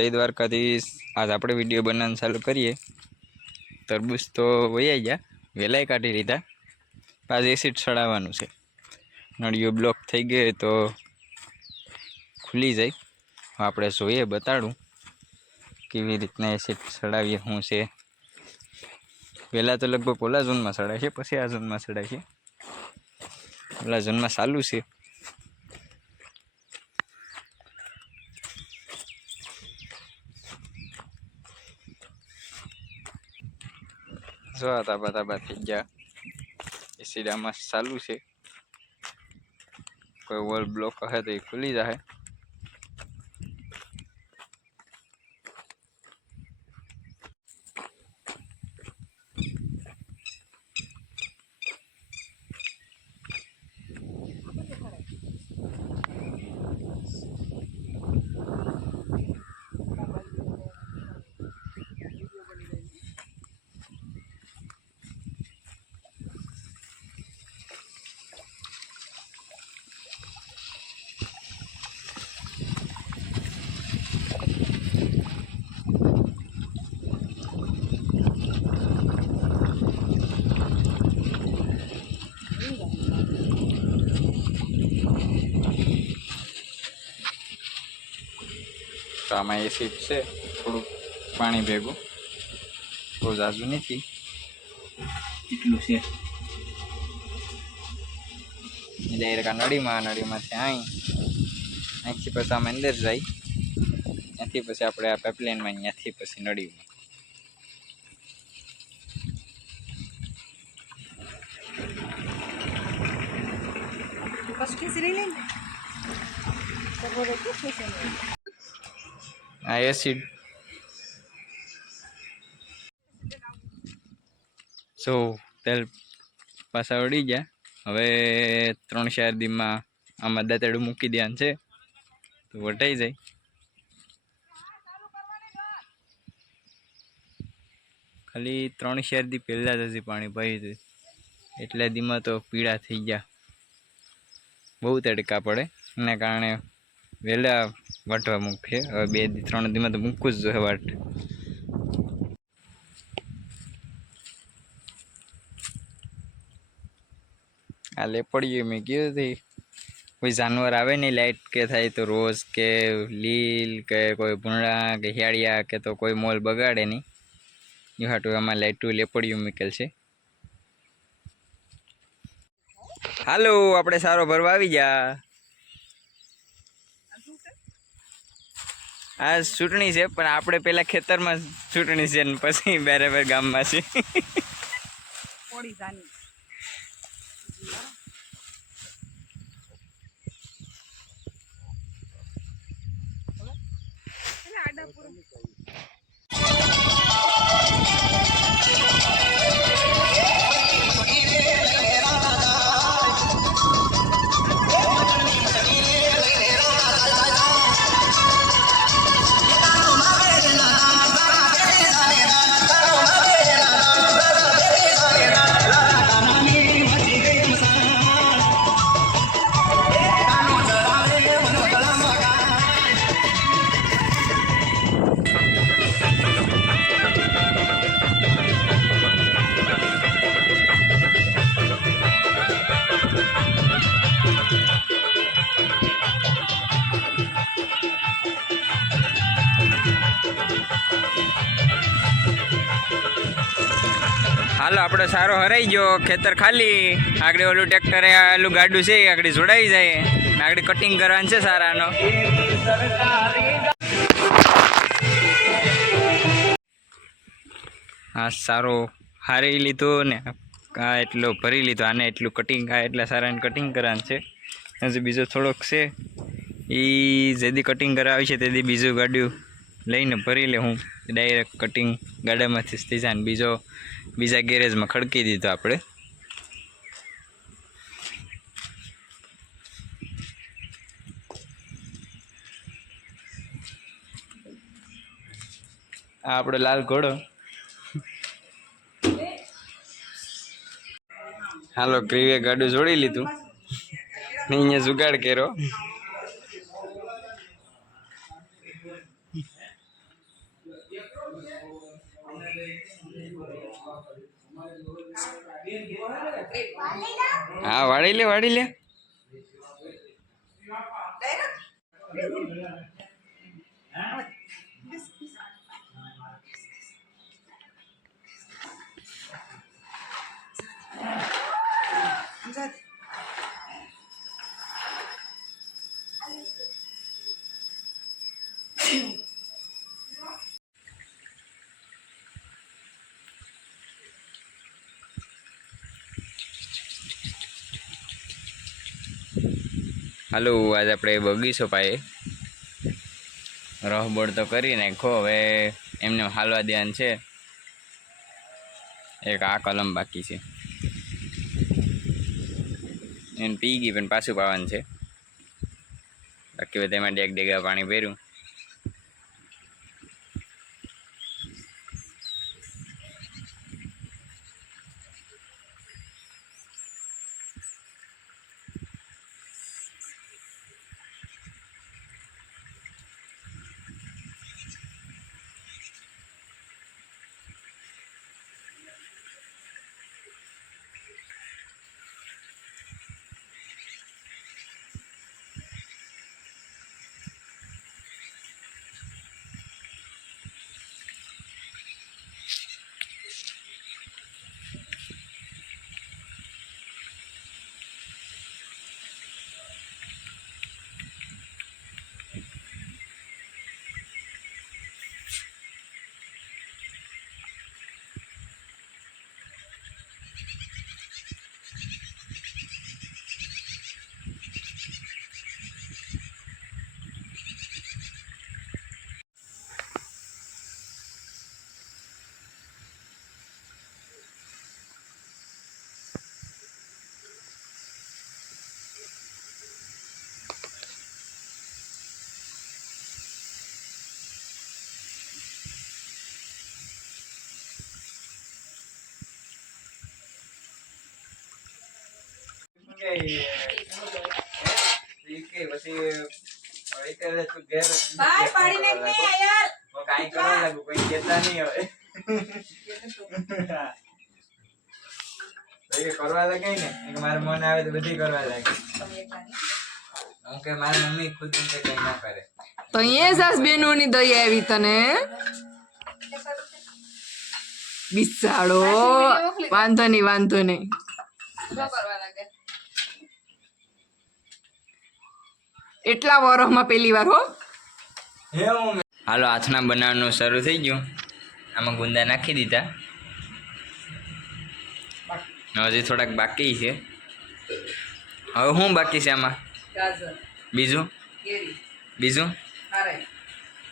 જય દ્વારકાધીશ। आज આપણે વિડીયો બનાવવાનું ચાલુ કરીએ। તરબૂચ તો વૈયા ગયા, વેલાય કાઢી લીધા, આજ એસિડ ચડાવવાનું છે। નળિયો બ્લોક થઈ ગયો તો ખુલી જાય। આપણે જોઈએ, બતાડું કેવી રીતના એસિડ ચડાવીએ, શું છે। પહેલાં તો લગભગ ઓલા ઝોનમાં ચડાય છે, પછી આ ઝોનમાં ચડાય છે। ઓલા ઝોનમાં ચાલુ છે। જો તાબા થઈ ગયા, એસિડ આમાં ચાલુ છે। કોઈ વોલ બ્લોક હશે તો એ ખુલી જાય। તો આમાં એસિડ છે, થોડુંક પાણી ભેગું, બહુ ઝાઝું નથી, એટલું છે। ડાયરેક્ટ આ નળીમાંથી અહીંથી પછી આમાં અંદર જાય, ત્યાંથી પછી આપણે આ પાઇપલાઇનમાં, ત્યાંથી પછી નળીમાં। આ એસિડ સો તેલ પાછા વળી ગયા। હવે 3-4 દીમાં આમાં દાંતેડું મૂકી દેવાનું છે તો વટાઈ જાય। ખાલી 3-4 દી પહેલાં જ હજી પાણી ભર્યું હતું, એટલા દીમાં તો પીળા થઈ ગયા। બહુ તડકા પડે એના કારણે વહેલા વાટવા મૂકીએ। હવે 2-3 દીમાં તો મૂકવું જ જોઈએ વાટ। આ લેપડીએ મેં કીધું હતી, કોઈ જાનવર આવે નહીં, લાઇટ કે થાય તો રોજ કે લીલ કે કોઈ ભૂંડા કે હિયાળિયા કે તો કોઈ મોલ બગાડે નહીં, એ હાટું આમાં લાઇટું લેપડીયું મૂકેલ છે। હાલો, આપણે સારો ભરવા આવી ગયા। આ ચૂંટણી છે, પણ આપણે પેલા ખેતરમાં ચૂંટણી છે ને પછી બરાબર ગામમાં છે। હાલો, આપણે સારો હરાઈ ગયો, ખેતર ખાલી। આગળ ઓલું ટ્રેક્ટર આલું ગાડું છે, આગળ જોડાઈ જાય, આગળ કટિંગ કરવાનું છે સારાનો। હા, સારો હારી લીધો ને આ એટલો ભરી લીધો, આને એટલું કટિંગ આ એટલા સારાને કટિંગ કરવાનું છે। હજી બીજો થોડોક છે, એ જેદી કટિંગ કરાવી છે તેથી બીજું ગાડું લઈને ભરી લે હું, ડાયરેક્ટ કટિંગ ગાડામાંથી થઈ જાય ને બીજા ગેરેજમાં ખડકી દીધો આપણે। આ આપણો લાલ ઘોડો। હાલો, ગ્રીવે ગાડું જોડી લીધું, અહીંયા જુગાડ કર્યો। હા વાળી લે વાળી લે. હાલો આજે આપણે બગીચો પાયે રહબોડ તો કરી નાખો. હવે એમને હાલવા ધ્યાન છે. એક આ કલમ બાકી છે, એને પી ગઈ પણ પાછું પાવાનું છે. બાકી બધા એમાં ડેગ ડેગા પાણી ભર્યું. કરવા લાગે ને મારું મન આવે તો બધી કરવા લાગે. હું કે મારી મમ્મી ખુદ કઈ ના કરે તો અહીંયા સાસ બેનોની દયા આવી તને. બિસાડો વાંધો નહીં વાંધો નહીં. એટલા વરોમાં પેલી વાર હો. હાલો આથણા બનાવવાનું શરૂ થઈ ગયું. આમાં ગુંદા નાખી દીધા. હજી થોડાક બાકી છે. હવે શું બાકી છે આમાં? બીજું બીજું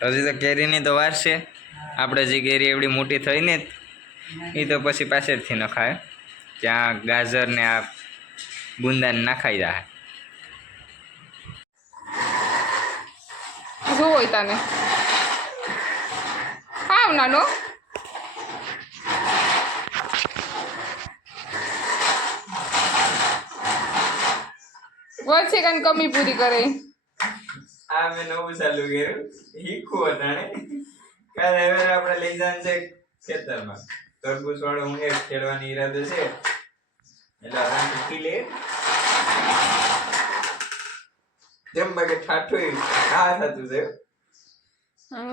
હજી તો કેરીની તો વાર છે. આપણે જે કેરી એવડી મોટી થઈ ને એ તો પછી પાછળથી નખાય. ત્યાં ગાજર ને આ ગુંદાને નાખાઈ જાય. શું હોય તને આવ નાનો વર્ષે કઈ કમી પૂરી કરે. આ મેં નવું ચાલુ કર્યું શીખવું અટાણે. કાલે હવે આપણે લઈ જવાનું છે ખેતરમાં. તરબૂચ વાળો હું એક ખેડવાની ઈરાદો છે એટલે આરામ શીખી લે. જેમ બાકી ઠાઠું આ થતું છે.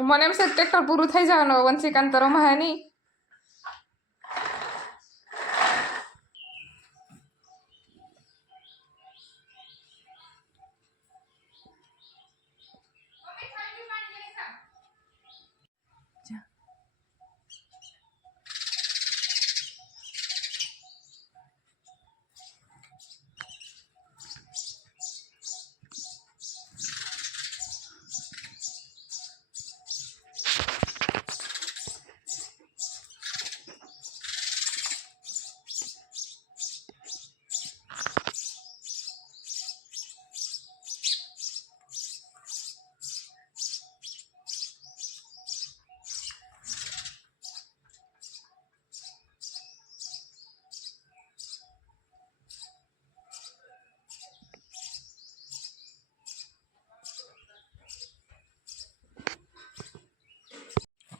મને એમ છે ટ્રેક્ટર પૂરું થઈ જવાનું વંશીકાંત તો રમાય નહીં.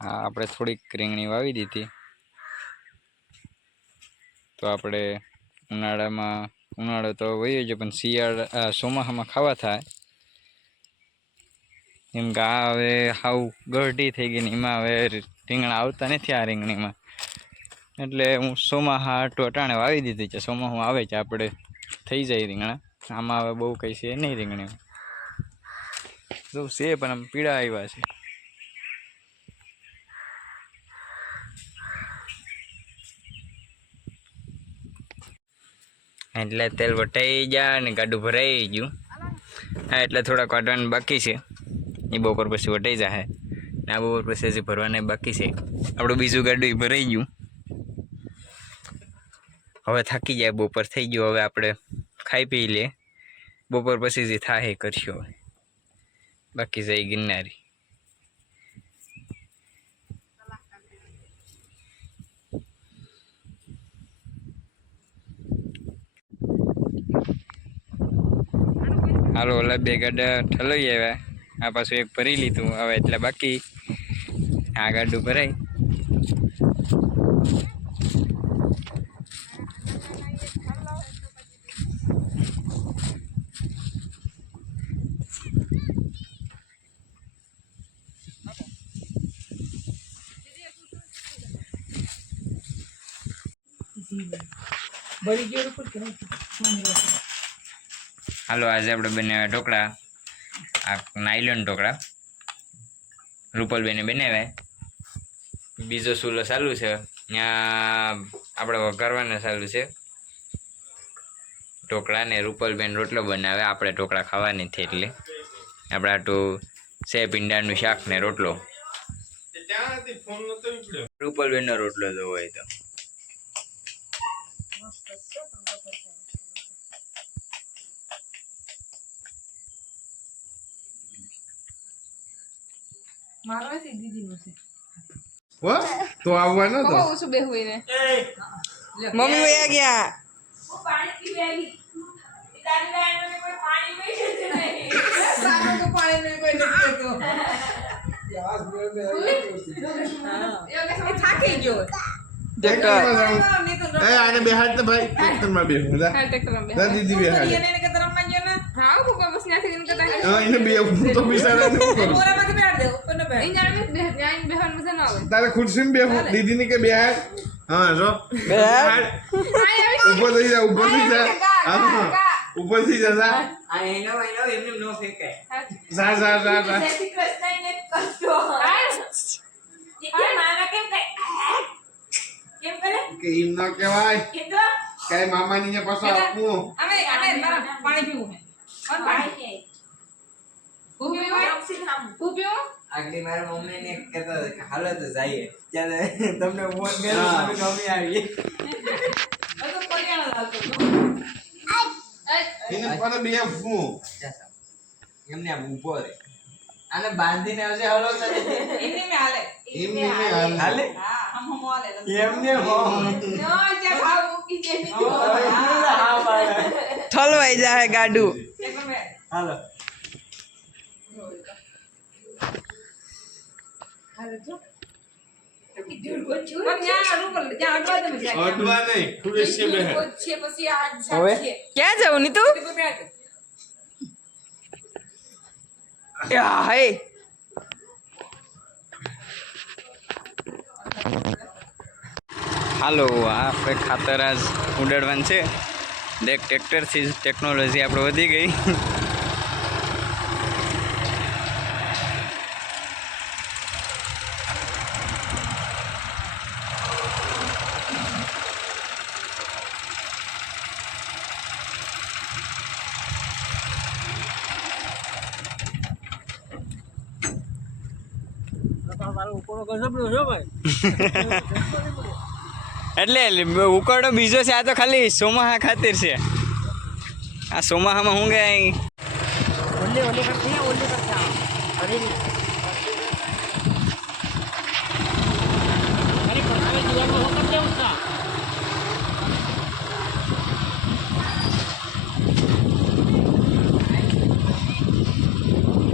આપણે થોડીક રીંગણી વાવી દીધી તો આપણે ઉનાળો તો વયો છે પણ ચોમાસામાં ખાવા થાય. કેમ કે આ હવે હાવ ગઢી થઈ ગઈ ને એમાં હવે રીંગણા આવતા નથી આ રીંગણીમાં, એટલે હું ચોમાસા અટાણે વાવી દીધી છે. ચોમાસું આવે છે આપણે થઈ જાય રીંગણા. આમાં હવે બહુ કંઈ છે નહીં રીંગણીમાં, તો છે પણ આમ પીળા આવ્યા છે. એટલે તેલ વટાઈ ગયા ને ગાડું ભરાઈ ગયું. હા, એટલે થોડાક કાઢવાનું બાકી છે. એ બપોર પછી વટાઈ જાય ને આ બપોર પછી હજી ભરવાના બાકી છે. આપણું બીજું ગાડું ભરાઈ ગયું. હવે થાકી જાય, બપોર થઈ ગયું. હવે આપણે ખાઈ પી લઈએ. બપોર પછી જે થાય એ કરશું. હવે બાકી જાય ગિરનારી. હાલો, ઓલા 2 ગાડા ઠલવી આવ્યા. આ પાછું એક ભરી લીધું હવે, એટલે બાકી આ ગાડું ભરાય. હાલો, આજે આપણે બનાવ્યા ઢોકળા. આ નાયલોન ઢોકળા રૂપલબેને બનાવ્યા. બીજો ચૂલો ચાલુ છે, ત્યાં આપણે વઘારવાના ચાલુ છે ઢોકળા. ને રૂપલબેન રોટલો બનાવે. આપણે ઢોકળા ખાવાની છે એટલે આપણે આટલું છે ભીંડાનું શાક ને રોટલો. રૂપલબેનનો રોટલો જો હોય તો મારો છે દીદીનો છે. વાહ, તો આવવાનો તો બહુ ઓછું બેહું એને. મમ્મી વયા ગયા. હું પાણી પીવી આવી. તારી લાઈનમાં કોઈ પાણી પીશે જ નહીં. સારો તો પાણી નહીં કોઈ નથી તો. એ થાકી ગયો. આને બેહાડ તો ભાઈ ટ્રેક્ટરમાં બેહો. હા, ટ્રેક્ટરમાં બેહ. દીદી બેહાડ. એને કે તરફ માં ગયો ને. હા, હું કોઈ બસ ન્યાથી એને કહેતા. હા, એને બે તો બિચારા ને શું કરું? મોરામાંથી બેહાડ દે. ઉપર ને બેહાડ. અહીંયા બેહાડ મજા ના આવે. તારે ખુરશી બેહો. દીદી ને કે બેહાડ. હા, જો બેહાડ. ઉપર થઈ જા, ઉપર થઈ જા. હા, ઉપર થઈ જા. જા આ એનો એમને નો ફેકાય. જા. જય શ્રી કૃષ્ણ ને કરતો. દીકરા મારા કેમ કરે? કે ઈમ ન કહેવાય. કીધું કઈ મામાની ને પાછો આપવું. અમે તારા પાણી પીવું છે. કોણ પાણી પીએ? હું પીવું? આગલી મારા મમ્મી ને કહેતા હતા કે હાલો તો જઈએ. ત્યારે તમને ફોન કર્યો મમ્મી આવી. તો કોરિયાનો લાવતો. એને પર બે ફૂ. એમને આમ ઊભો રહે. આને બાંધીને આવશે હલો કરે. એમને મે હાલે. એમને હાલે. હા, હમ હાલે. એમને હો. નો જે ભાવ મૂકી દે ની. ઠલવાઈ જાય ગાડું. એકદમ મે. હાલો. હાલે જો. કીધું ગોચું. પણ ન્યા રૂપલ જ્યાં અડવા દે મજા. અડવા નહીં, ખુરશી બેહાડ. છે પછી આ હવે છે. ક્યાં જાવ ની તું? યા હે. હાલો, આપણે ખાતર આજ ઉડાડવાનું છે. દેખ, ટ્રેક્ટરથી ટેકનોલોજી આપણે વધી ગઈ. એટલે ઉકળો બીજો છે, આ તો ખાલી ચોમાસા ખાतिर છે. આ ચોમાસામાં હું ગયા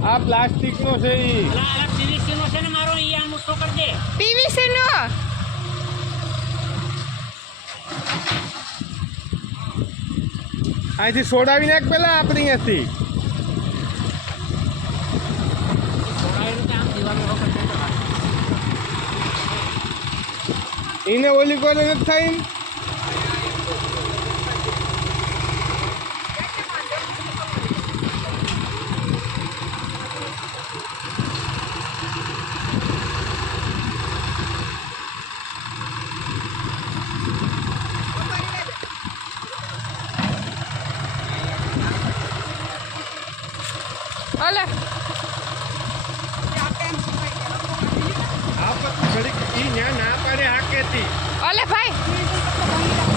આ પ્લાસ્ટિક નો છે ઈ. પીવીસી નો છે ને મારો ઈ આમ મુક્તો કરી દે. પીવીસી નો અહીંથી સોડાવી નાખ પેલા આપણે અહીંયાથી એને ઓલી કોને નથી થાય ઓલે ઘડીક ઈ ના પાડે હાકેથી ઓલે ભાઈ